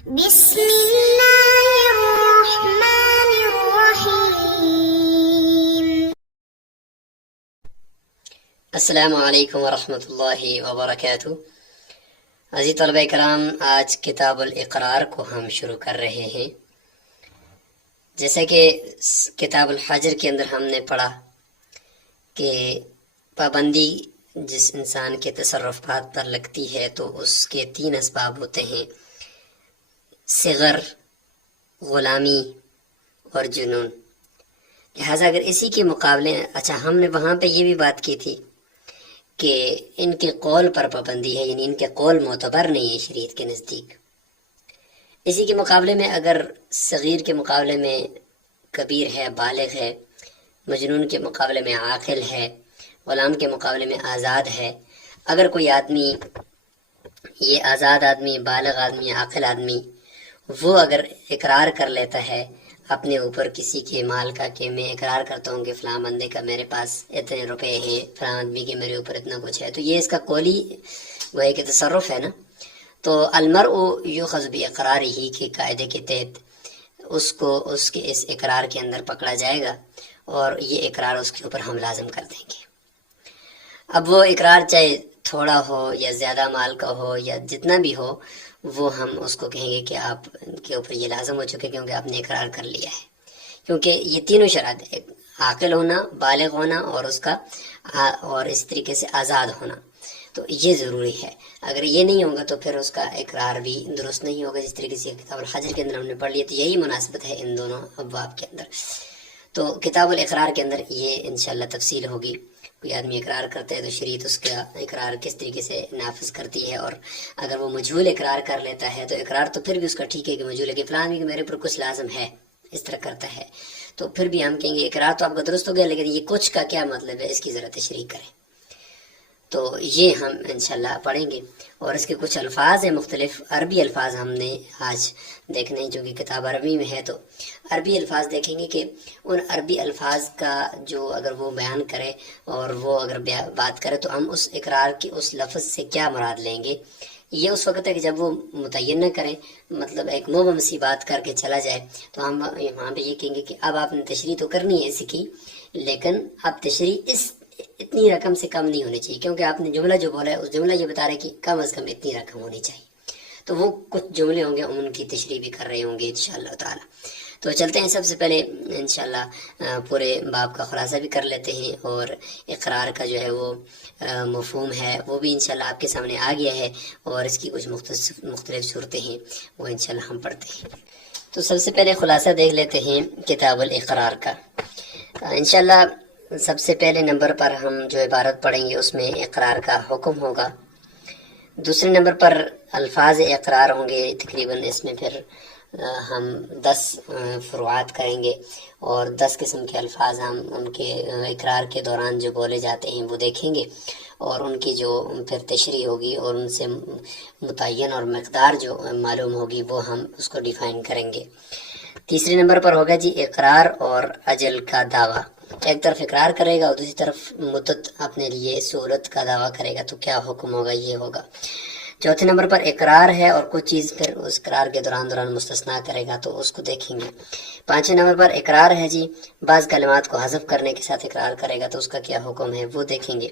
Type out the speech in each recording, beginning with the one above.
بسم اللہ الرحمن الرحیم۔ السلام علیکم ورحمۃ اللہ وبرکاتہ۔ عزیز طلبہ کرام، آج کتاب الاقرار کو ہم شروع کر رہے ہیں۔ جیسا کہ کتاب الحجر کے اندر ہم نے پڑھا کہ پابندی جس انسان کے تصرفات پر لگتی ہے تو اس کے 3 اسباب ہوتے ہیں: صغر، غلامی اور جنون۔ لہٰذا اگر اسی کے مقابلے ہم نے وہاں پہ یہ بھی بات کی تھی کہ ان کے قول پر پابندی ہے، یعنی ان کے قول معتبر نہیں ہے شریعت کے نزدیک۔ اسی کے مقابلے میں اگر صغیر کے مقابلے میں کبیر ہے، بالغ ہے، مجنون کے مقابلے میں عاقل ہے، غلام کے مقابلے میں آزاد ہے، اگر کوئی آدمی، یہ آزاد آدمی، بالغ آدمی، عاقل آدمی، وہ اگر اقرار کر لیتا ہے اپنے اوپر کسی کے مال کا کہ میں اقرار کرتا ہوں کہ فلاں بندے کا میرے پاس اتنے روپے ہیں، فلاں آدمی کے میرے اوپر اتنا کچھ ہے، تو یہ اس کا قولی گویا کہ تصرف ہے نا۔ تو المرء یؤخذ باقرارہ کے قاعدے کے تحت اس کے اس اقرار کے اندر پکڑا جائے گا اور یہ اقرار اس کے اوپر ہم لازم کر دیں گے۔ اب وہ اقرار چاہے تھوڑا ہو یا زیادہ مال کا ہو یا جتنا بھی ہو، وہ ہم اس کو کہیں گے کہ آپ کے اوپر یہ لازم ہو چکے کیونکہ آپ نے اقرار کر لیا ہے، کیونکہ یہ تینوں شرائط، عاقل ہونا، بالغ ہونا اور اس کا اور اس طریقے سے آزاد ہونا، تو یہ ضروری ہے۔ اگر یہ نہیں ہوگا تو پھر اس کا اقرار بھی درست نہیں ہوگا، جس طریقے سے کتاب الحجر کے اندر ہم نے پڑھ لیا۔ تو یہی مناسبت ہے ان دونوں ابواب کے اندر۔ تو کتاب الاقرار کے اندر یہ انشاءاللہ تفصیل ہوگی۔ کوئی آدمی اقرار کرتا ہے تو شریعت اس کا اقرار کس طریقے سے نافذ کرتی ہے، اور اگر وہ مجہول اقرار کر لیتا ہے تو اقرار تو پھر بھی اس کا ٹھیک ہے کہ مجہول ہے، کہ فلاں آدمی کہ میرے اوپر کچھ لازم ہے، اس طرح کرتا ہے، تو پھر بھی ہم کہیں گے اقرار تو آپ کا درست ہو گیا، لیکن یہ کچھ کا کیا مطلب ہے، اس کی ذرا تشریح کریں۔ تو یہ ہم انشاءاللہ پڑھیں گے، اور اس کے کچھ الفاظ ہیں مختلف عربی الفاظ ہم نے آج دیکھنے ہیں، جو کہ کتاب عربی میں ہے۔ تو عربی الفاظ دیکھیں گے کہ ان عربی الفاظ کا جو اگر وہ بیان کرے اور وہ اگر بات کرے تو ہم اس اقرار کی اس لفظ سے کیا مراد لیں گے۔ یہ اس وقت ہے کہ جب وہ متعین نہ کریں، مطلب ایک مبہم سی بات کر کے چلا جائے، تو ہم وہاں پہ یہ کہیں گے کہ اب آپ نے تشریح تو کرنی ہے اس کی، لیکن اب تشریح اتنی رقم سے کم نہیں ہونی چاہیے، کیونکہ آپ نے جملہ جو بولا ہے اس جملہ یہ بتا رہے کہ کم از کم اتنی رقم ہونی چاہیے۔ تو وہ کچھ جملے ہوں گے، ان کی تشریح بھی کر رہے ہوں گے انشاءاللہ تعالی۔ تو چلتے ہیں، سب سے پہلے انشاءاللہ پورے باب کا خلاصہ بھی کر لیتے ہیں، اور اقرار کا جو ہے وہ مفہوم ہے وہ بھی انشاءاللہ آپ کے سامنے آ گیا ہے، اور اس کی کچھ مختلف صورتیں ہیں وہ انشاءاللہ ہم پڑھتے ہیں۔ تو سب سے پہلے خلاصہ دیکھ لیتے ہیں کتاب الاقرار کا۔ انشاءاللہ سب سے پہلے نمبر پر ہم جو عبارت پڑھیں گے اس میں اقرار کا حکم ہوگا۔ دوسرے نمبر پر الفاظ اقرار ہوں گے، تقریباً اس میں پھر ہم 10 فروعات کریں گے، اور 10 قسم کے الفاظ ہم ان کے اقرار کے دوران جو بولے جاتے ہیں وہ دیکھیں گے، اور ان کی جو پھر تشریح ہوگی اور ان سے متعین اور مقدار جو معلوم ہوگی وہ ہم اس کو ڈیفائن کریں گے۔ تیسرے نمبر پر ہوگا جی اقرار اور اجل کا دعویٰ۔ ایک طرف اقرار کرے گا اور دوسری طرف مدت اپنے لیے سہولت کا دعویٰ کرے گا، تو کیا حکم ہوگا، یہ ہوگا۔ چوتھے نمبر پر اقرار ہے اور کچھ چیز پھر اس اقرار کے دوران مستثنا کرے گا، تو اس کو دیکھیں گے۔ پانچویں نمبر پر اقرار ہے جی، بعض کلمات کو حذف کرنے کے ساتھ اقرار کرے گا، تو اس کا کیا حکم ہے وہ دیکھیں گے۔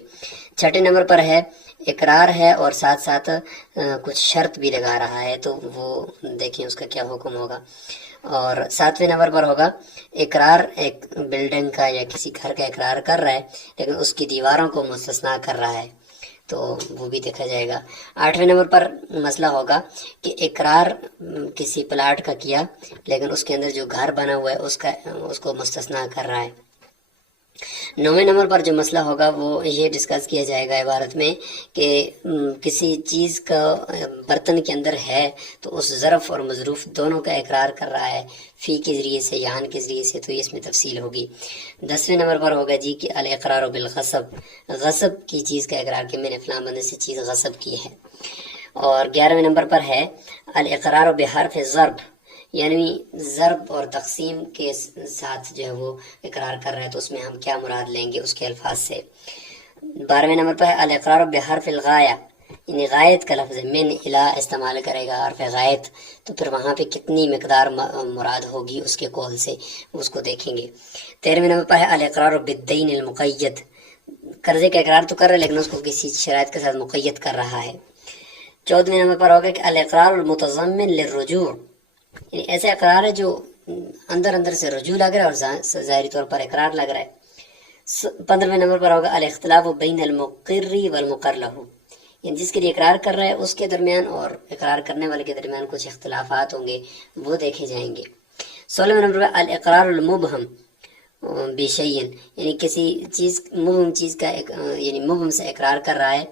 چھٹے نمبر پر ہے اقرار ہے اور ساتھ ساتھ کچھ شرط بھی لگا رہا ہے، تو وہ دیکھیں اس کا کیا حکم ہوگا۔ اور ساتویں نمبر پر ہوگا اقرار ایک بلڈنگ کا یا کسی گھر کا اقرار کر رہا ہے لیکن اس کی دیواروں کو مستثنا کر رہا ہے، تو وہ بھی دیکھا جائے گا۔ آٹھویں نمبر پر مسئلہ ہوگا کہ اقرار کسی پلاٹ کا کیا لیکن اس کے اندر جو گھر بنا ہوا ہے اس کو مستثنا کر رہا ہے۔ نویں نمبر پر جو مسئلہ ہوگا وہ یہ ڈسکس کیا جائے گا عبارت میں کہ کسی چیز کا برتن کے اندر ہے تو اس ظرف اور مظروف دونوں کا اقرار کر رہا ہے، فی کے ذریعے سے یا عن کے ذریعے سے، تو اس میں تفصیل ہوگی۔ 10ویں نمبر پر ہوگا جی کہ الاقرار بالغصب، غصب کی چیز کا اقرار کہ میں نے فلاں بندے سے چیز غصب کی ہے۔ اور 11ویں نمبر پر ہے الاقرار بحرف ضرب، یعنی ضرب اور تقسیم کے ساتھ جو ہے وہ اقرار کر رہے ہیں، تو اس میں ہم کیا مراد لیں گے اس کے الفاظ سے۔ 12ویں نمبر پر ہے الاقرار بحرف الغایہ، یعنی غائط کا لفظ ہے، من الہ استعمال کرے گا حرف غائط، تو پھر وہاں پہ کتنی مقدار مراد ہوگی اس کے قول سے، اس کو دیکھیں گے۔ 13ویں نمبر پر ہے الاقرار بالدین المقید، قرضے کا اقرار تو کر رہا ہے لیکن اس کو کسی شرائط کے ساتھ مقید کر رہا ہے۔ 14ویں نمبر پر ہوگا کہ الاقرار المتضمن للرجوع، یعنی ایسا اقرار ہے جو اندر اندر سے رجوع لگ رہا ہے اور ظاہری طور پر اقرار لگ رہا ہے۔ 15ویں نمبر پر ہوگا الاختلاف بین المقر والمقر لہ، یعنی جس کے لیے اقرار کر رہا ہے اس کے درمیان اور اقرار کرنے والے کے درمیان کچھ اختلافات ہوں گے، وہ دیکھے جائیں گے۔ 16ویں نمبر پر الاقرار المبہم بشیء، یعنی کسی چیز مبہم چیز کا یعنی مبہم سے اقرار کر رہا ہے،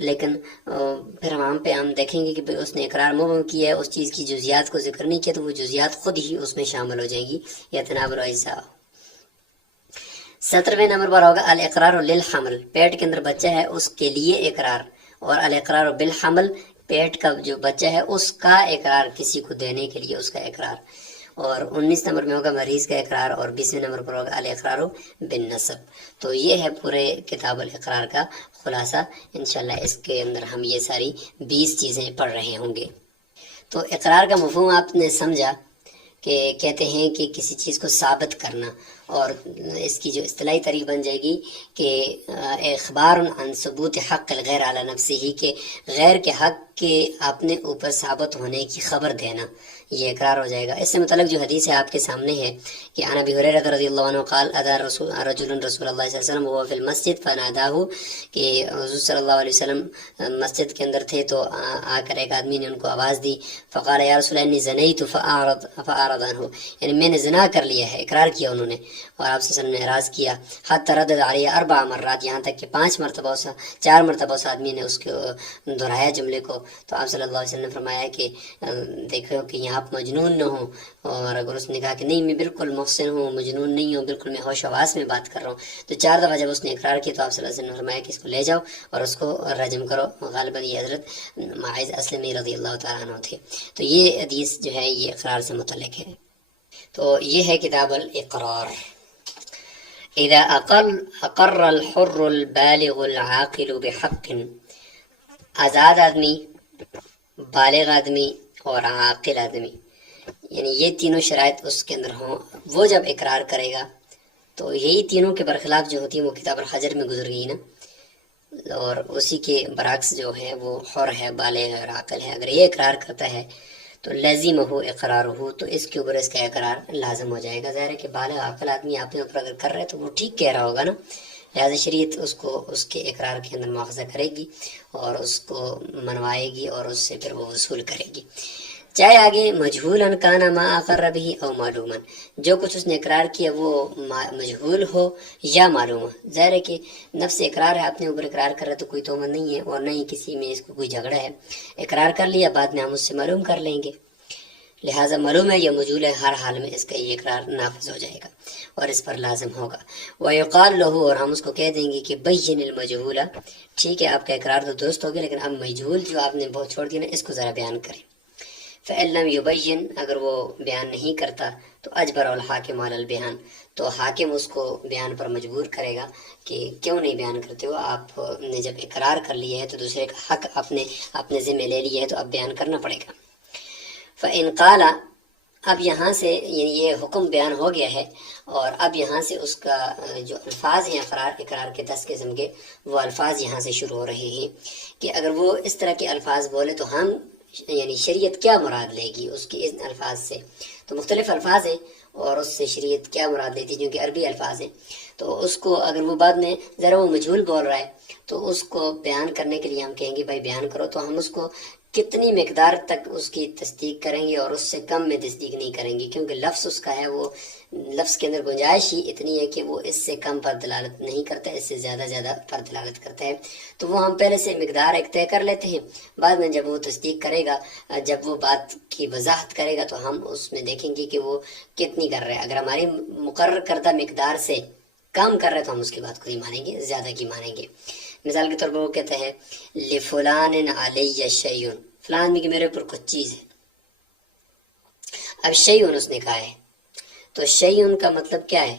لیکن پھر ہم دیکھیں گے کہ اس نے اقرار مبہم کیا ہے، اس چیز کی جزیات کو ذکر نہیں کیا، تو وہ جزیات خود ہی اس میں شامل ہو جائیں گی، یتناول اجزاء۔ 17ویں نمبر پر ہوگا الاقرار للحمل، پیٹ کے اندر بچہ ہے اس کے لیے اقرار، اور الاقرار بالحمل، پیٹ کا جو بچہ ہے اس کا اقرار، کسی کو دینے کے لیے اس کا اقرار۔ اور 19 نمبر میں ہوگا مریض کا اقرار، اور 20ویں نمبر پر ہوگا الاقرار بالنسب۔ تو یہ ہے پورے کتاب الاقرار کا خلاصہ، انشاءاللہ اس کے اندر ہم یہ ساری 20 چیزیں پڑھ رہے ہوں گے۔ تو اقرار کا مفہوم آپ نے سمجھا کہ کہتے ہیں کہ کسی چیز کو ثابت کرنا، اور اس کی جو اصطلاحی تعریف بن جائے گی کہ اخبار عن ثبوت حق الغیر علی نفسہ، کہ غیر کے حق کے اپنے اوپر ثابت ہونے کی خبر دینا، یہ اقرار ہو جائے گا۔ اس سے متعلق جو حدیث ہے آپ کے سامنے ہے کہ عن ابی ہریرہ رضی اللہ عنہ قال اذا رجل رسول اللہ صلی اللہ علیہ وسلم وهو فی المسجد فناداہ، کہ حضور صلی اللہ علیہ وسلم مسجد کے اندر تھے تو آ کر ایک آدمی نے ان کو آواز دی، فقال یا رسول اللہ انی زنیت فاعرض عنہ، یعنی میں نے زنا کر لیا ہے، اقرار کیا انہوں نے، اور آپ صلی اللہ علیہ وسلم نے اعراض کیا، حتی ردد علیہ 4 مرات، یہاں تک کہ 4 مرتبہ اس آدمی نے اس کو دہرایا جملے کو، تو آپ صلی اللہ علیہ وسلم نے فرمایا کہ دیکھو کہ یہاں آپ مجنون نہ ہوں، اور اگر اس نے کہا کہ نہیں میں بالکل محسن ہوں، مجنون نہیں ہوں، بالکل میں ہوش و حواس میں بات کر رہا ہوں، تو 4 دفعہ جب اس نے اقرار کیا تو آپ صلی اللہ علیہ وسلم نے فرمایا کہ اس کو لے جاؤ اور اس کو رجم کرو۔ غالباً یہ حضرت معاذ اسلمی رضی اللہ تعالیٰ عنہ تھے۔ تو یہ حدیث جو ہے یہ اقرار سے متعلق ہے۔ تو یہ ہے کتاب الاقرار۔ اذا اقر الحر البالغ العاقل بحق، آزاد آدمی، بالغ آدمی اور عاقل آدمی، یعنی یہ تینوں شرائط اس کے اندر ہوں، وہ جب اقرار کرے گا تو یہی تینوں کے برخلاف جو ہوتی ہیں وہ کتاب الحجر میں گزر گئی نا، اور اسی کے برعکس جو ہے وہ حر ہے، بالغ ہے اور عاقل ہے، اگر یہ اقرار کرتا ہے تو لازم ہو اقرار ہو، تو اس کے اوپر اس کا اقرار لازم ہو جائے گا۔ ظاہر ہے کہ بالغ عاقل آدمی اپنے اوپر اگر کر رہے تو وہ ٹھیک کہہ رہا ہوگا نا، لہٰذا شریعت اس کو اس کے اقرار کے اندر مواخذہ کرے گی اور اس کو منوائے گی اور اس سے پھر وہ وصول کرے گی، چاہے آگے مجہولاً کان ما اقر به او معلوماً، جو کچھ اس نے اقرار کیا وہ مجہول ہو یا معلوم ہو۔ ظاہر ہے کہ نفس اقرار ہے، اپنے اوپر اقرار کر رہا تو کوئی تہمت نہیں ہے اور نہ ہی کسی میں اس کو کوئی جھگڑا ہے، اقرار کر لیا بعد میں ہم اس سے معلوم کر لیں گے، لہٰذا معلوم ہے یا مجہول ہے، ہر حال میں اس کا یہ اقرار نافذ ہو جائے گا اور اس پر لازم ہوگا۔ وَيُقَالُ لَهُ، اور ہم اس کو کہہ دیں گے کہ بَيِّنِ الْمَجْهُولَ، ٹھیک ہے آپ کا اقرار تو درست ہو گیا لیکن اب مجہول جو آپ نے بہت چھوڑ دیا نا اس کو ذرا بیان کریں۔ فَإِن لَمْ يُبَيِّن، اگر وہ بیان نہیں کرتا تو اجبر الحاکم علی البیان، تو حاکم اس کو بیان پر مجبور کرے گا کہ کیوں نہیں بیان کرتے ہو، آپ نے جب اقرار کر لیا ہے تو دوسرے کا حق اپنے ذمہ لے لیا ہے تو اب بیان کرنا پڑے گا۔ فَإِن قَالَ، اب یہاں سے یعنی یہ حکم بیان ہو گیا ہے اور اب یہاں سے اس کا جو الفاظ ہیں اقرار کے 10 قسم کے، وہ الفاظ یہاں سے شروع ہو رہے ہیں کہ اگر وہ اس طرح کے الفاظ بولے تو ہم یعنی شریعت کیا مراد لے گی اس کے ان الفاظ سے، تو مختلف الفاظ ہیں اور اس سے شریعت کیا مراد لیتی ہے کیونکہ عربی الفاظ ہیں، تو اس کو اگر وہ بعد میں ذرا وہ مجہول بول رہا ہے تو اس کو بیان کرنے کے لیے ہم کہیں گے بھائی بیان کرو، تو ہم اس کو کتنی مقدار تک اس کی تصدیق کریں گے اور اس سے کم میں تصدیق نہیں کریں گے، کیونکہ لفظ اس کا ہے، وہ لفظ کے اندر گنجائش ہی اتنی ہے کہ وہ اس سے کم پر دلالت نہیں کرتا، اس سے زیادہ پر دلالت کرتا ہے، تو وہ ہم پہلے سے مقدار ایک طے کر لیتے ہیں، بعد میں جب وہ تصدیق کرے گا، جب وہ بات کی وضاحت کرے گا تو ہم اس میں دیکھیں گے کہ وہ کتنی کر رہے ہیں، اگر ہماری مقرر کردہ مقدار سے کم کر رہے تو ہم اس کی بات کو نہیں مانیں گے، زیادہ کی مانیں گے۔ مثال کے طور پر وہ کہتا ہے لفلان علی شیء، فلان آدمی کہ میرے اوپر کچھ چیز ہے، اب شیء اس نے کہا ہے تو شیء کا مطلب کیا ہے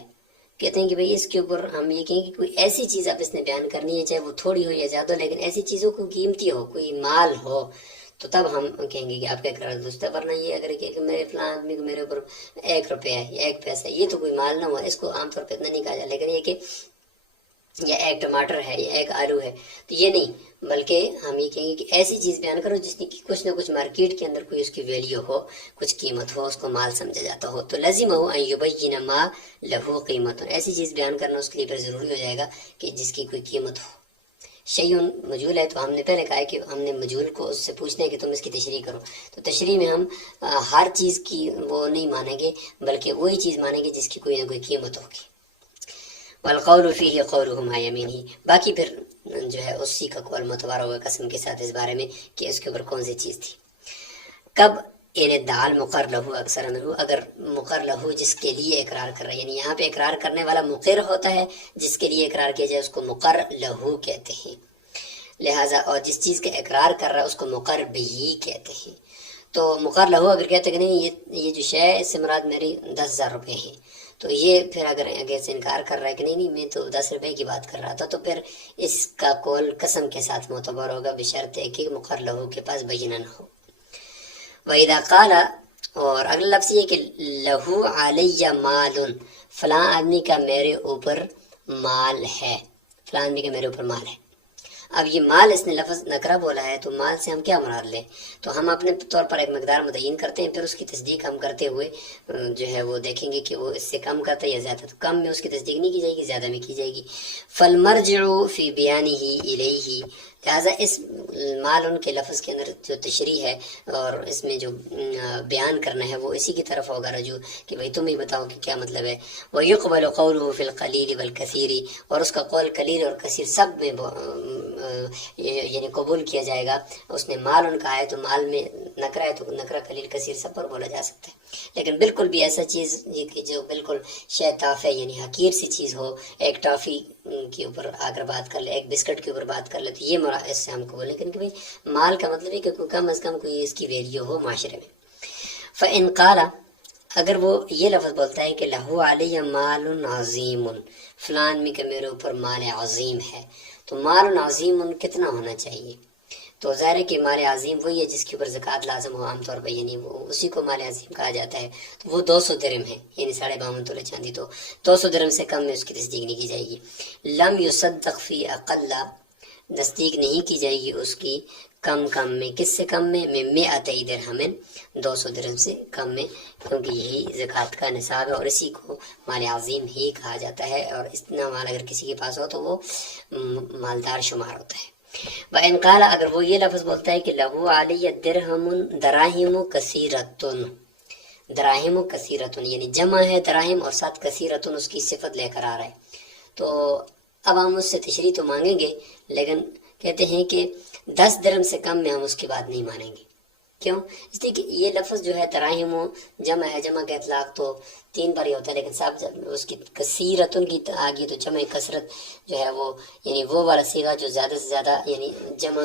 کہتے ہیں کہ بھئی اس کے اوپر ہم یہ کہیں کہ کوئی ایسی چیز آپ اس نے بیان کرنی ہے، چاہے وہ تھوڑی ہو یا زیادہ، لیکن ایسی چیزوں کو قیمتی ہو، کوئی مال ہو، تو تب ہم کہیں گے کہ آپ کا اقرار درست ہے۔ ورنہ یہ اگر کہ میرے فلاں آدمی کو میرے اوپر 1 روپیہ ہے یا 1 پیسہ، یہ تو کوئی مال نہ ہوا، اس کو عام طور پہ اتنا نہیں کہا جائے، لیکن یہ کہ یا 1 ٹماٹر ہے یا 1 آلو ہے، تو یہ نہیں، بلکہ ہم یہ کہیں گے کہ ایسی چیز بیان کرو جس کی کچھ نہ کچھ مارکیٹ کے اندر کوئی اس کی ویلیو ہو، کچھ قیمت ہو، اس کو مال سمجھا جاتا ہو۔ تو لازم ہو ان یبین ما لہو قیمت، ایسی چیز بیان کرنا اس کے لیے پھر ضروری ہو جائے گا کہ جس کی کوئی قیمت ہو۔ شیء مجہول ہے تو ہم نے پہلے کہا ہے کہ ہم نے مجہول کو اس سے پوچھنا ہے کہ تم اس کی تشریح کرو، تو تشریح میں ہم ہر چیز کی وہ نہیں مانیں گے، بلکہ وہی چیز مانیں گے جس کی کوئی نہ کوئی قیمت ہوگی۔ والقول فیہ قولہ ما یمینہ، باقی پھر جو ہے اسی کا قول معتبر ہوگا قسم کے ساتھ اس بارے میں کہ اس کے اوپر کون سی چیز تھی۔ کب ان ادعا مقر لہو اکثر منہ، اگر مقر لہو جس کے لیے اقرار کر رہا ہے، یعنی یہاں پہ اقرار کرنے والا مقر ہوتا ہے، جس کے لیے اقرار کیا جائے اس کو مقر لہو کہتے ہیں، لہٰذا اور جس چیز کا اقرار کر رہا ہے اس کو مقر بھی کہتے ہیں۔ تو مقر لہو اگر کہتے کہ نہیں یہ جو شے ہے اس سے مراد میری 10,000 روپے ہیں، تو یہ پھر اگر آگے سے انکار کر رہا ہے کہ نہیں میں تو 10 روپے کی بات کر رہا تھا، تو پھر اس کا قول قسم کے ساتھ معتبر ہوگا، بشرط ہے کہ مقر لہو کے پاس بینہ نہ ہو۔ وَإِذَا قَالَ، اور اگلا لفظ یہ کہ لہو علیہ مال، فلاں آدمی کا میرے اوپر مال ہے، فلاں آدمی کا میرے اوپر مال ہے۔ اب یہ مال اس نے لفظ نکرہ بولا ہے، تو مال سے ہم کیا مراد لیں؟ تو ہم اپنے طور پر ایک مقدار متعین کرتے ہیں، پھر اس کی تصدیق ہم کرتے ہوئے جو ہے وہ دیکھیں گے کہ وہ اس سے کم کرتا ہے یا زیادہ، تو کم میں اس کی تصدیق نہیں کی جائے گی، زیادہ میں کی جائے گی۔ فالمرجع فی بیانہ الیہ، لہٰذا اس مال ان کے لفظ کے اندر جو تشریح ہے اور اس میں جو بیان کرنا ہے وہ اسی کی طرف ہوگا رجوع، کہ بھئی تم ہی بتاؤ کہ کیا مطلب ہے۔ وَيُقْبَلُ قَوْلُهُ فِي الْقَلِيلِ وَالْكَثِيرِ، اور اس کا قول قلیل اور کثیر سب میں یعنی قبول کیا جائے گا۔ اس نے مال ان کا ہے تو مال میں نکرہ ہے تو نکرہ قلیل کثیر سب پر بولا جا سکتا ہے، لیکن بالکل بھی ایسا چیز جو بالکل شے تافہ یعنی حقیر سی چیز ہو، ایک ٹافی کے اوپر آ کر بات کر لے، ایک بسکٹ کے اوپر بات کر لے، تو یہ اس سے ہم قبول، لیکن کہ مال کا مطلب ہے کہ کوئی کم از کم کوئی اس کی ویلیو ہو معاشرے میں۔ فَإِنْ قَالَ، اگر وہ یہ لفظ بولتا ہے کہ لہو علیہ مال عظیم، فلاں آدمی کا میرے اوپر مال عظیم ہے، تو مال عظیم کتنا ہونا چاہیے؟ تو ظاہر ہے کہ مال عظیم وہی ہے جس کے اوپر زکوٰۃ لازم ہو عام طور پہ، یعنی وہ اسی کو مال عظیم کہا جاتا ہے، تو وہ 200 درہم ہے، یعنی 52.5 تولے چاندی، تو 200 درہم سے کم میں اس کی تصدیق نہیں کی جائے گی۔ لم یصدق فی اقل، تصدیق نہیں کی جائے گی اس کی کم میں، کس سے کم میں؟ 100 درہم، 200 درہم سے کم میں، کیونکہ یہی زکوٰۃ کا نصاب ہے اور اسی کو مال عظیم ہی کہا جاتا ہے، اور اتنا مال اگر کسی کے پاس ہو تو وہ مالدار شمار ہوتا ہے۔ وَإِنْ قَالَ، اگر وہ یہ لفظ بولتا ہے کہ لہو علیہ دراہم کثیرۃ، دراہم کثیرۃ یعنی جمع ہے دراہم اور ساتھ کثیرۃ اس کی صفت لے کر آ رہا ہے، تو اب ہم اس سے تشریح تو مانگیں گے، لیکن کہتے ہیں کہ 10 درہم سے کم میں ہم اس کی بات نہیں مانیں گے۔ کیوں؟ اس لیے کہ یہ لفظ جو ہے تراہم جمع ہے، جمع کا اطلاق تو 3 بار ہی ہوتا ہے، لیکن صاحب جب اس کی کثیرتن کی آگے تو جمع کثرت جو ہے وہ یعنی وہ والا صیغہ جو زیادہ سے زیادہ یعنی جمع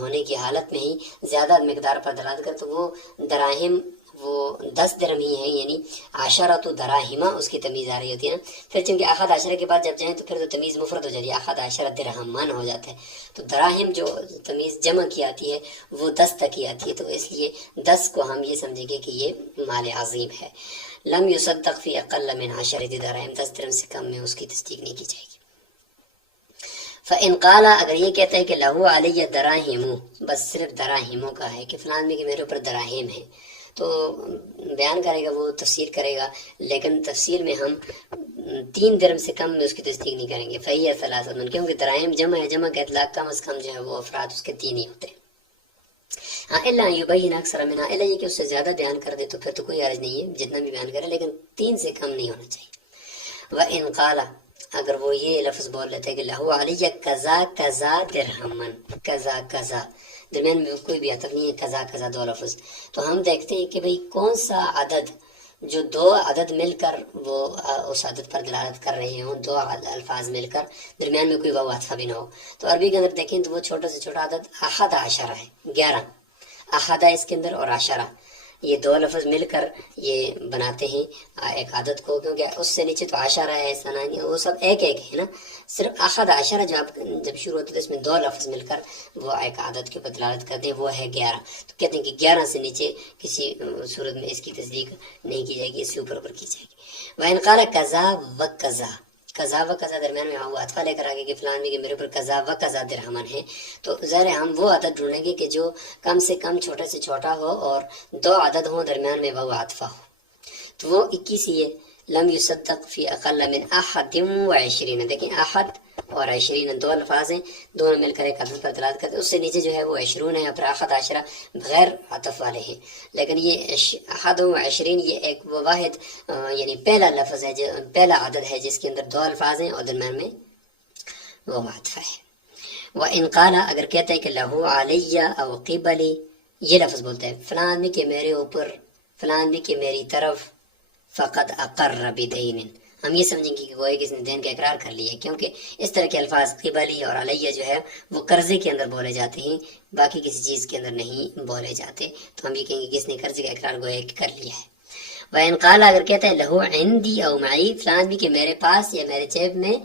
ہونے کی حالت میں ہی زیادہ مقدار پر دلالت کرے، تو وہ دراہم وہ 10 درہم ہی ہیں، یعنی عشرۃ دراہمہ اس کی تمیز آ رہی ہوتی ہے نا۔ پھر چونکہ احد عشرہ کے بعد جب جائیں تو پھر تو تمیز مفرد ہو جاتی ہے، احد عشرۃ درہمان ہو جاتا ہے، تو دراہم جو تمیز جمع کی آتی ہے وہ 10 تک ہی آتی ہے، تو اس لیے 10 کو ہم یہ سمجھیں گے کہ یہ مال عظیم ہے۔ لم یصدق فی اقل من 10 دراہم، 10 درہم سے کم میں اس کی تصدیق نہیں کی جائے گی۔ فَإِنْ قَالَ، اگر یہ کہتا ہے کہ لہو علیہ دراہم، بس صرف دراہموں کا ہے کہ فلاں میں کہ میرے اوپر دراہم ہے، تو بیان کرے گا، وہ تفسیر کرے گا، لیکن تفسیر میں ہم 3 درہم سے کم میں اس کی تصدیق نہیں کریں گے۔ فَهِيَ ثَلَاثَةٌ، کیونکہ دراہم جمع ہے، جمع کا اطلاق کم از کم جو ہے وہ افراد اس کے 3 ہی ہوتے ہیں۔ ہاں الا یبین اکثر منها، الا یہ کہ اس سے زیادہ بیان کر دے تو پھر تو کوئی عرض نہیں ہے، جتنا بھی بیان کرے، لیکن 3 سے کم نہیں ہونا چاہیے۔ وَإِنْ قَالَ، اگر وہ یہ لفظ بول لیتے ہیں کہ لہو علیہ کذا کذا درہمن، کذا کذا، درمیان میں کوئی بھی عطف نہیں ہے، کذا کذا 2 لفظ، تو ہم دیکھتے ہیں کہ بھئی کون سا عدد جو 2 عدد مل کر وہ اس عدد پر دلالت کر رہے ہوں، 2 الفاظ مل کر درمیان میں کوئی واو عطفہ بھی نہ ہو، تو عربی کے اندر دیکھیں تو وہ چھوٹا سے چھوٹا عدد احد عشرہ ہے، 11 احد ہے اس کے اندر اور عشرہ، یہ دو لفظ مل کر یہ بناتے ہیں ایک عدد کو، کیونکہ اس سے نیچے تو عشرہ ہے، ثنانی، وہ سب ایک ایک ہے نا، صرف احد عشرہ جب شروع ہوتا ہے تو اس میں دو لفظ مل کر وہ ایک عدد کے اوپر دلالت کرتے ہیں، وہ ہے 11۔ تو کہتے ہیں کہ 11 سے نیچے کسی صورت میں اس کی تصدیق نہیں کی جائے گی، اس سے اوپر کی جائے گی۔ وَإِنْ قَالَ کَذَا وَكَذَا، قضا و قضا درمیان میں وہ عطفہ لے کر آگے کہ فلان بھی کہ میرے اوپر قضا و قضا درہمن ہے، تو ظاہر ہم وہ عدد ڈھونڈیں گے کہ جو کم سے کم چھوٹے سے چھوٹا ہو اور دو عدد ہوں درمیان میں وہ عطفہ ہو، تو وہ 21 ہی ہے۔ لم یصدق فی اقل من احد و عشرین، دیکھیں احد اور عشرین دو الفاظ ہیں، دونوں مل کر ایک عدد پر دلالت کرتے ہیں، اس سے نیچے جو ہے وہ عشرون ہے، پھر احد عشرہ بغیر عطف والے ہیں، لیکن یہ احد و عشرین یہ ایک واحد یعنی پہلا لفظ ہے، پہلا عدد ہے جس کے اندر دو الفاظ ہیں اور درمیان میں وہ عطفہ ہے۔ وَإِنْ قَالَ، اگر کہتے ہیں کہ لَهُ عَلَيَّ أَوْ قِبَلِي، یہ لفظ بولتے ہیں فلان بھی کہ میرے اوپر، فلان بھی کہ میری طرف، فقد اقر بدین، ہم یہ سمجھیں گے کہ وہ ایک اس نے دین کا اقرار کر لیا ہے، کیونکہ اس طرح کے الفاظ قبلی اور علیہ جو ہے وہ قرضے کے اندر بولے جاتے ہیں، باقی کسی چیز کے اندر نہیں بولے جاتے، تو ہم یہ کہیں گے کہ اس نے قرضے کا اقرار گویا کہ کر لیا ہے۔ وَإِنْ قَالَ، اگر کہتا ہے لَهُ عِنْدِي أَوْ مَعِي، فلان بھی کہ میرے پاس یا میرے جیب میں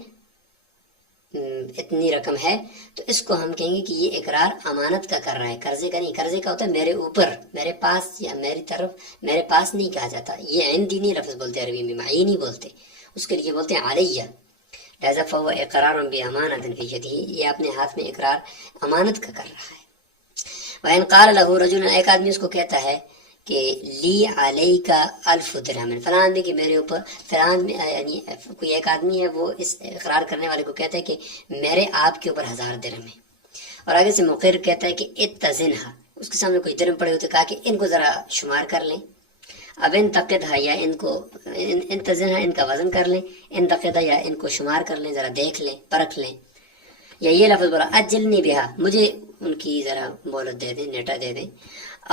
اتنی رقم ہے، تو اس کو ہم کہیں گے کہ یہ اقرار امانت کا کر رہا ہے، قرضے کا نہیں۔ قرضے کا ہوتا ہے میرے اوپر، میرے پاس یا میری طرف، میرے پاس نہیں کہا جاتا، یہ عندی نہیں لفظ بولتے عربی میں، معی نہیں بولتے، اس کے لیے بولتے ہیں علیہ، لہذا فهو اقرار بامانۃ فی یدہ، یہ اپنے ہاتھ میں اقرار امانت کا کر رہا ہے۔ وَإِنْ قَالَ لَهُ رَجُلٌ، ایک آدمی اس کو کہتا ہے کہ لی علیک 1000 درہم، فلان بھی کہ میرے اوپر، فلان یعنی کوئی ایک آدمی ہے وہ اس اقرار کرنے والے کو کہتا ہے کہ میرے آپ کے اوپر 1000 درہم ہے، اور آگے سے مقر کہتا ہے کہ اتزنھا، اس کے سامنے کوئی درہم پڑے ہوتے، کہا کہ ان کو ذرا شمار کر لیں، اب ان تقدہ یا ان کو انتزنھا، ان کا وزن کر لیں، ان تقدہ یا ان کو شمار کر لیں، ذرا دیکھ لیں، پرکھ لیں، یا یہ لفظ بولا اجلنی بہا، مجھے ان کی ذرا مہلت دے دیں، نیٹا دے دیں،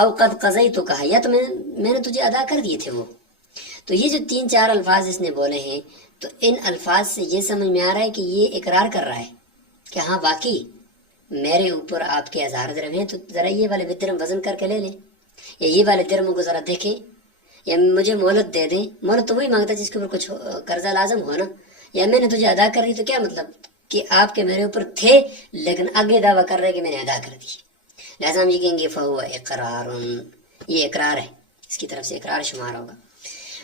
او قد قضیت تو کہا، یا تو میں نے تجھے ادا کر دیے تھے وہ۔ تو یہ جو 3-4 الفاظ اس نے بولے ہیں، تو ان الفاظ سے یہ سمجھ میں آ رہا ہے کہ یہ اقرار کر رہا ہے کہ ہاں واقعی میرے اوپر آپ کے 1000 درہم ہیں، تو ذرا یہ والے بھی درہم وزن کر کے لے لیں، یا یہ والے درہموں کو ذرا دیکھیں، یا مجھے مہلت دے دیں۔ مہلت تو وہی مانگتا ہے جس کے اوپر کچھ قرضہ لازم ہو نا، یا میں نے تجھے ادا کر دی، تو کیا مطلب کہ آپ کے میرے اوپر تھے لیکن آگے دعویٰ کر رہے کہ میں نے ادا کر دی، لہٰذا ہم یہ کہیں گے فہو اقرار، یہ اقرار ہے، اس کی طرف سے اقرار شمار ہوگا۔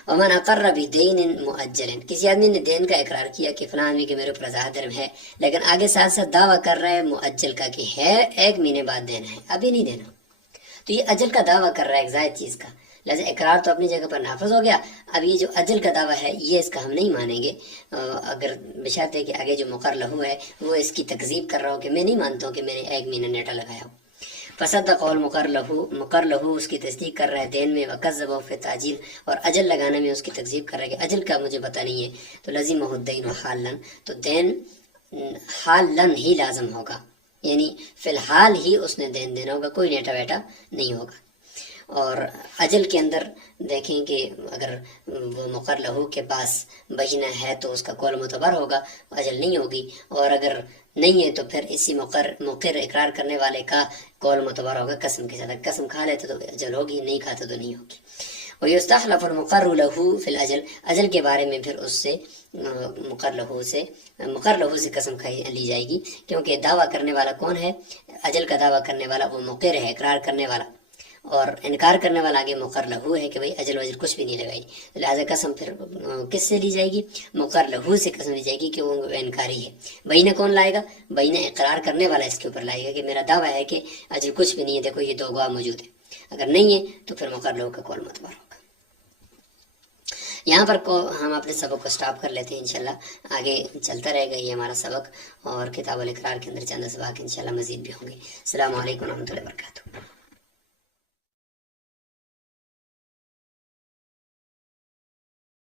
ومن اقر بدین مؤجل، کسی آدمی نے دین کا اقرار کیا کہ فلاں آدمی کے میرے اوپر 1000 درہم ہے، لیکن آگے ساتھ ساتھ دعویٰ کر رہا ہے مؤجل کا کہ ہے 1 مہینے بعد دینا ہے، ابھی نہیں دینا، تو یہ اجل کا دعویٰ کر رہا ہے ایک زائد چیز کا، لہٰذا اقرار تو اپنی جگہ پر نافذ ہو گیا، اب یہ جو اجل کا دعویٰ ہے یہ اس کا ہم نہیں مانیں گے، اگر بشرط ہے کہ آگے جو مقر لہو ہے وہ اس کی تکذیب کر رہا ہو کہ میں نہیں مانتا ہوں کہ میں نے 1 مہینہ نیٹا لگایا ہو۔ فصدق مقر لہو اس کی تصدیق کر رہا ہے دین میں، وکذب فی تعجیل، اور اجل لگانے میں اس کی تکذیب کر رہا ہے کہ اجل کا مجھے پتہ نہیں ہے، تو لزمہ الدین حالا، تو دین حالا ہی لازم ہوگا، یعنی فی الحال ہی اس نے دین دینا ہوگا، کوئی نیٹا ویٹا نہیں ہوگا۔ اور اجل کے اندر دیکھیں کہ اگر وہ مقر لہو کے پاس بہینہ ہے تو اس کا قول معتبر ہوگا، اجل نہیں ہوگی، اور اگر نہیں ہے تو پھر اسی مقر اقرار کرنے والے کا قول معتبر ہوگا قسم کے ساتھ، قسم کھا لیتے تو اجل ہوگی، نہیں کھاتے تو نہیں ہوگی۔ وَيُسْتَحْلَفُ الْمُقَرُّ لَهُ فِي الْأَجَلِ، اجل کے بارے میں پھر اس سے مقر لہو سے قسم کھائی لی جائے گی، کیونکہ دعویٰ کرنے والا کون ہے؟ اجل کا دعویٰ کرنے والا وہ مقر ہے، اقرار کرنے والا، اور انکار کرنے والا آگے مقر لہو ہے کہ بھئی اجل وجل کچھ بھی نہیں لگائی، لہٰذا قسم پھر کس سے لی جائے گی؟ مقر لہو سے قسم لی جائے گی کہ وہ انکاری ہے۔ بینہ کون لائے گا؟ بینہ اقرار کرنے والا اس کے اوپر لائے گا کہ میرا دعویٰ ہے کہ اجل کچھ بھی نہیں ہے، دیکھو یہ 2 گواہ موجود ہے، اگر نہیں ہے تو پھر مقر لہو کا قول معتبر ہوگا۔ یہاں پر ہم اپنے سبق کو سٹاپ کر لیتے ہیں، انشاءاللہ آگے چلتا رہے گا یہ ہمارا سبق، اور کتاب الاقرار کے اندر چند اسباق انشاءاللہ مزید بھی ہوں گے۔ السلام علیکم ورحمۃ اللہ وبرکاتہ۔